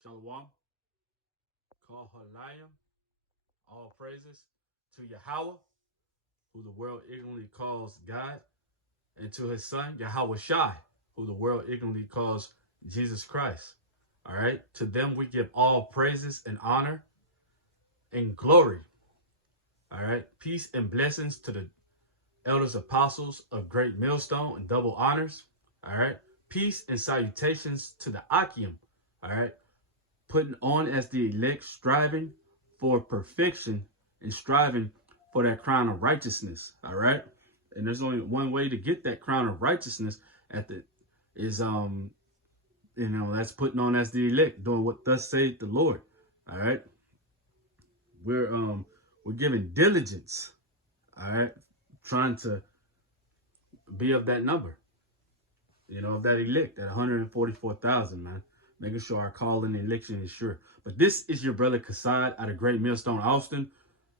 Shalom, Kohalayim, all praises to Yahweh, who the world ignorantly calls God, and to his son, Yahweh Shai, who the world ignorantly calls Jesus Christ. All right, to them we give all praises and honor and glory. All right, peace and blessings to the elders apostles of great millstone and double honors. All right, peace and salutations to the Akim. All right, putting on as the elect, striving for perfection and striving for that crown of righteousness. All right. And there's only one way to get that crown of righteousness at the is that's putting on as the elect, doing what thus saith the Lord. All right. We're giving diligence, all right, trying to be of that number, of that elect, that 144,000, man. Making sure our call and election is sure. But this is your brother Kassad out of Great Millstone, Austin,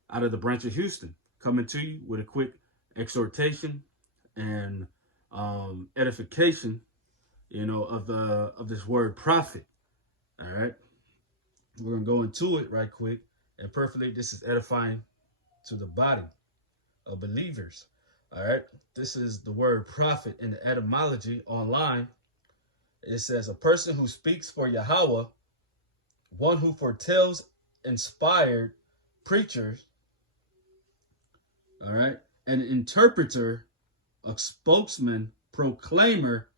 out of the branch of Houston, coming to you with a quick exhortation and edification, of this word prophet. All right, we're gonna go into it right quick, and perfectly, this is edifying to the body of believers. All right, this is the word prophet in the etymology online. It says a person who speaks for Yahweh, one who foretells, inspired preachers, all right, an interpreter, a spokesman, proclaimer,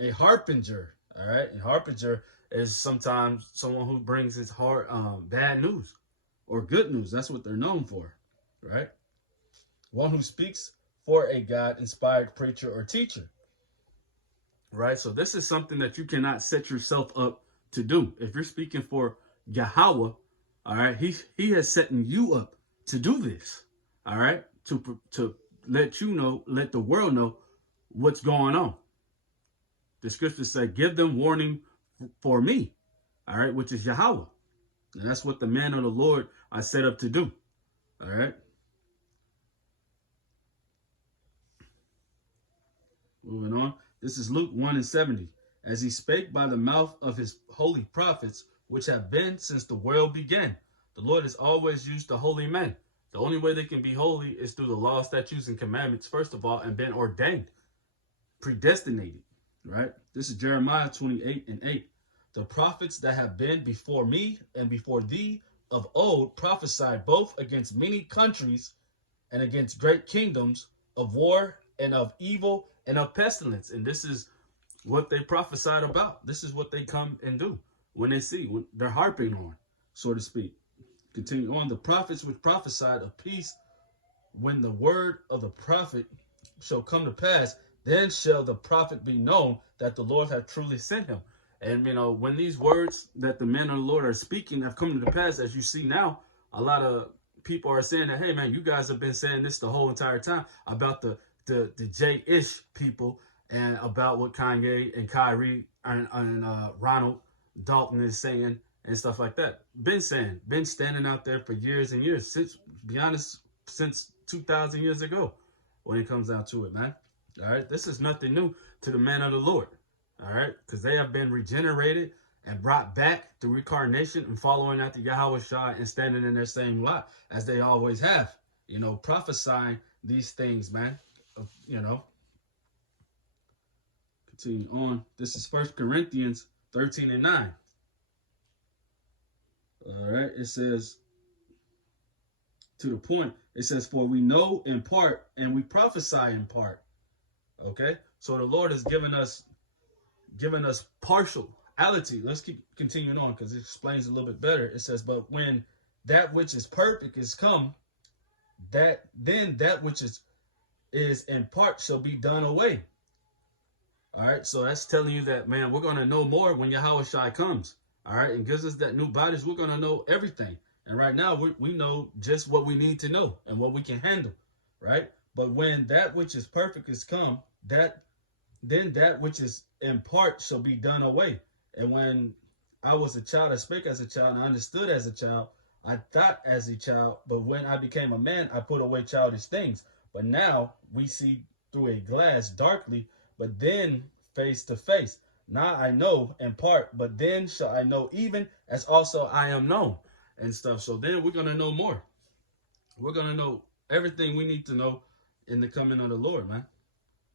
a harbinger, all right. And harbinger is sometimes someone who brings his heart bad news or good news. That's what they're known for, right? One who speaks for a God-inspired preacher or teacher. Right, so this is something that you cannot set yourself up to do. If you're speaking for Yahweh, all right, he has setting you up to do this, all right, to let you know, let the world know what's going on. The scriptures say, give them warning for me, all right, which is Yahweh. And that's what the men of the Lord are set up to do, all right. Moving on. This is Luke 1:70. As he spake by the mouth of his holy prophets, which have been since the world began. The Lord has always used the holy men. The only way they can be holy is through the law, statutes, and commandments, first of all, and been ordained, predestinated, right? This is Jeremiah 28:8. The prophets that have been before me and before thee of old prophesied both against many countries and against great kingdoms of war and of evil and of pestilence. And this is what they prophesied about. This is what they come and do when they see, when they're harping on, so to speak. Continue on. The prophets which prophesied of peace, when the word of the prophet shall come to pass, then shall the prophet be known that the Lord hath truly sent him. And, when these words that the men of the Lord are speaking have come to pass, as you see now, a lot of people are saying that, hey, man, you guys have been saying this the whole entire time about the J-ish people and about what Kanye and Kyrie and Ronald Dalton is saying and stuff like that. Been standing out there for years and years, since, to be honest, since 2,000 years ago when it comes down to it, man. All right, this is nothing new to the men of the Lord, all right, because they have been regenerated and brought back through reincarnation and following after Yahweh Shai and standing in their same lot as they always have, prophesying these things, man. Continue on. This is 1 Corinthians 13:9. All right, it says, to the point, it says, for we know in part and we prophesy in part. Okay, so the Lord has given us partiality. Let's keep continuing on because it explains a little bit better. It says, but when that which is perfect is come, then that which is in part shall be done away. All right, so that's telling you that, man, we're going to know more when Yahweh Shai comes, all right, and gives us that new bodies. We're going to know everything. And right now, we know just what we need to know and what we can handle, right? But when that which is perfect is come, then that which is in part shall be done away. And when I was a child, I spake as a child, and I understood as a child, I thought as a child, but when I became a man, I put away childish things. But now we see through a glass darkly, but then face to face. Now I know in part, but then shall I know even as also I am known and stuff. So then we're going to know more. We're going to know everything we need to know in the coming of the Lord, man.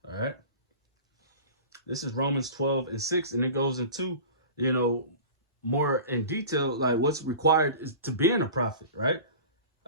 All right. This is Romans 12:6, and it goes into, more in detail, like what's required is to being a prophet, right?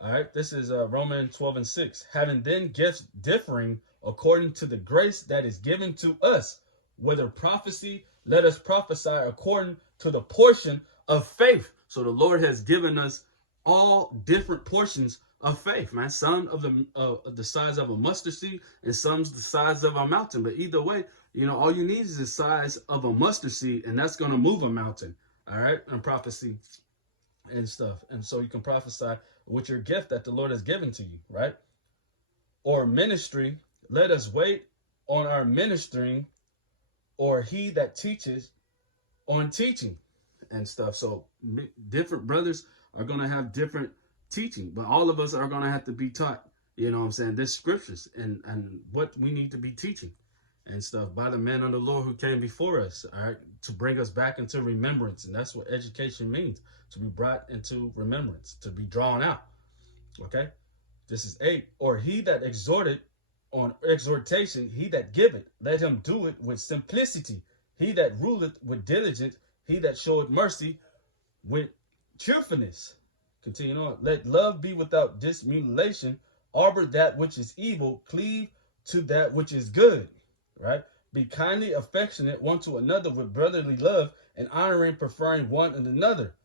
All right. This is Romans 12:6. Having then gifts differing according to the grace that is given to us, whether prophecy, let us prophesy according to the portion of faith. So the Lord has given us all different portions of faith, man. Some of the size of a mustard seed, and some's the size of a mountain. But either way, all you need is the size of a mustard seed, and that's going to move a mountain. All right, and prophecy and stuff. And so you can prophesy with your gift that the Lord has given to you, right? Or ministry, let us wait on our ministering, or he that teaches on teaching and stuff. So different brothers are going to have different teaching, but all of us are going to have to be taught, this scriptures and what we need to be teaching and stuff by the man of the Lord who came before us, all right, to bring us back into remembrance. And that's what education means, to be brought into remembrance, to be drawn out. Okay, this is 8. Or he that exhorted on exhortation, he that giveth, let him do it with simplicity. He that ruleth with diligence, he that showeth mercy with cheerfulness. Continue on. Let love be without dissimulation. Arbor that which is evil, cleave to that which is good. Right? Be kindly affectionate one to another with brotherly love, and honoring, preferring one and another.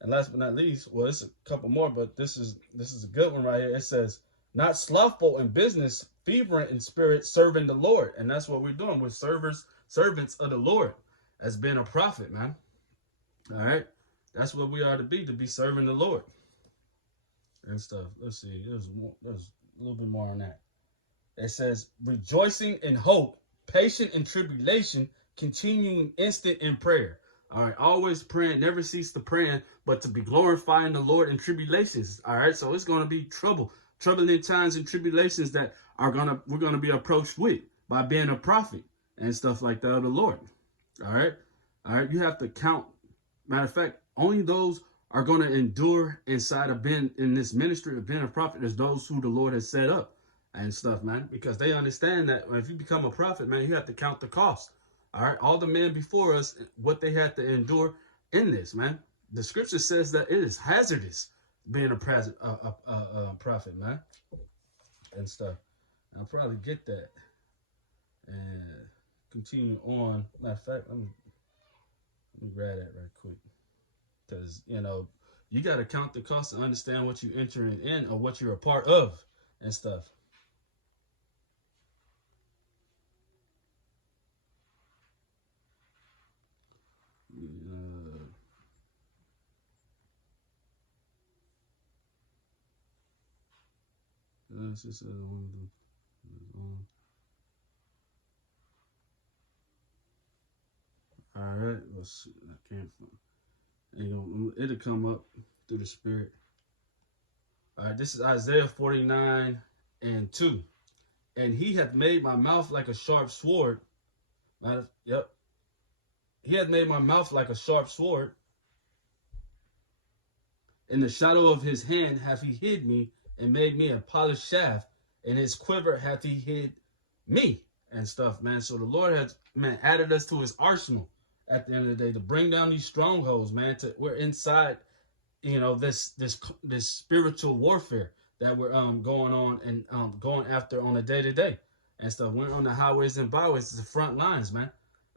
And last but not least, well, it's a couple more, but this is a good one right here. It says, not slothful in business, fervent in spirit, serving the Lord. And that's what we're doing. We're servants of the Lord, as being a prophet, man. All right. That's what we are to be serving the Lord and stuff. Let's see. There's a little bit more on that. It says, rejoicing in hope, patient in tribulation, continuing instant in prayer. All right, always praying, never cease to praying, but to be glorifying the Lord in tribulations. All right, so it's going to be troubling times and tribulations that we're gonna be approached with by being a prophet and stuff like that of the Lord. All right, you have to count. Matter of fact, only those are going to endure inside of being in this ministry of being a prophet is those who the Lord has set up and stuff, man, because they understand that if you become a prophet, man, you have to count the cost. All right, all the men before us, what they had to endure in this, man. The scripture says that it is hazardous being a prophet, man, and stuff. I'll probably get that and continue on. Matter of fact, let me grab that right quick, because you got to count the cost to understand what you're entering in or what you're a part of and stuff. All right, let's see. I can't. It'll come up through the Spirit. All right, this is Isaiah 49:2. And he hath made my mouth like a sharp sword. Yep. He hath made my mouth like a sharp sword. In the shadow of his hand hath he hid me, and made me a polished shaft. In his quiver hath he hid me and stuff, man. So the Lord has, man, added us to his arsenal at the end of the day to bring down these strongholds, man. We're inside, this spiritual warfare that we're going on and going after on a day-to-day and stuff. We're on the highways and byways, the front lines, man.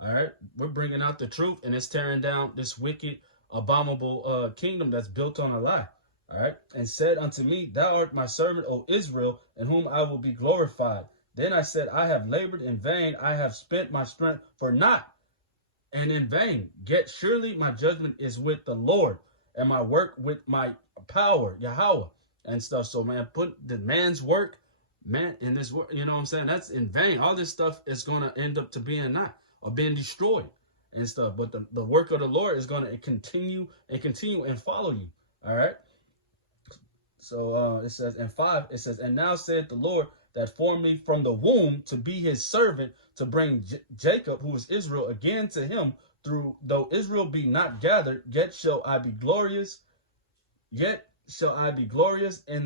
All right, we're bringing out the truth, and it's tearing down this wicked, abominable kingdom that's built on a lie. All right, and said unto me, thou art my servant, O Israel, in whom I will be glorified. Then I said, I have labored in vain, I have spent my strength for naught and in vain. Yet surely my judgment is with the Lord, and my work with my power, Yahweh, and stuff. So, man, put the man's work, man, in this work, you know what I'm saying? That's in vain. All this stuff is going to end up to being not, or being destroyed and stuff. But the work of the Lord is going to continue and follow you. All right. So it says in 5, it says, and now saith the Lord, that formed me from the womb to be his servant, to bring Jacob, who is Israel, again to him. Through though Israel be not gathered, yet shall I be glorious in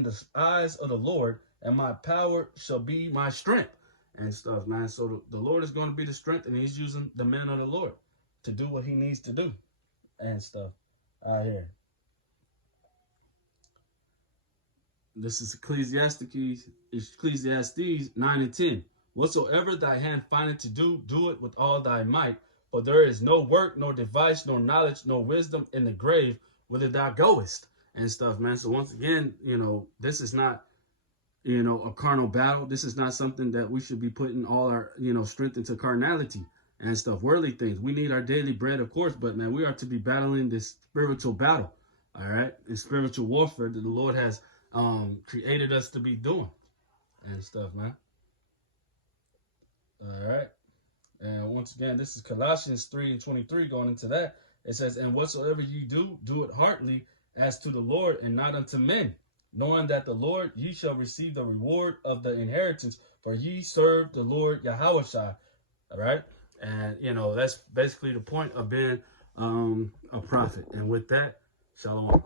the eyes of the Lord, and my power shall be my strength and stuff, man. So the Lord is going to be the strength, and he's using the men of the Lord to do what he needs to do and stuff out here. This is Ecclesiastes 9 and 10. Whatsoever thy hand findeth to do, do it with all thy might. For there is no work, nor device, nor knowledge, nor wisdom in the grave whither thou goest and stuff, man. So once again, this is not, a carnal battle. This is not something that we should be putting all our, strength into carnality and stuff, worldly things. We need our daily bread, of course, but man, we are to be battling this spiritual battle, all right, and spiritual warfare that the Lord has created us to be doing and stuff, man. All right. And once again, this is Colossians 3 and 23 going into that. It says, and whatsoever ye do, do it heartily as to the Lord and not unto men, knowing that the Lord ye shall receive the reward of the inheritance, for ye serve the Lord Yahushua. All right. And, that's basically the point of being a prophet. And with that, shalom.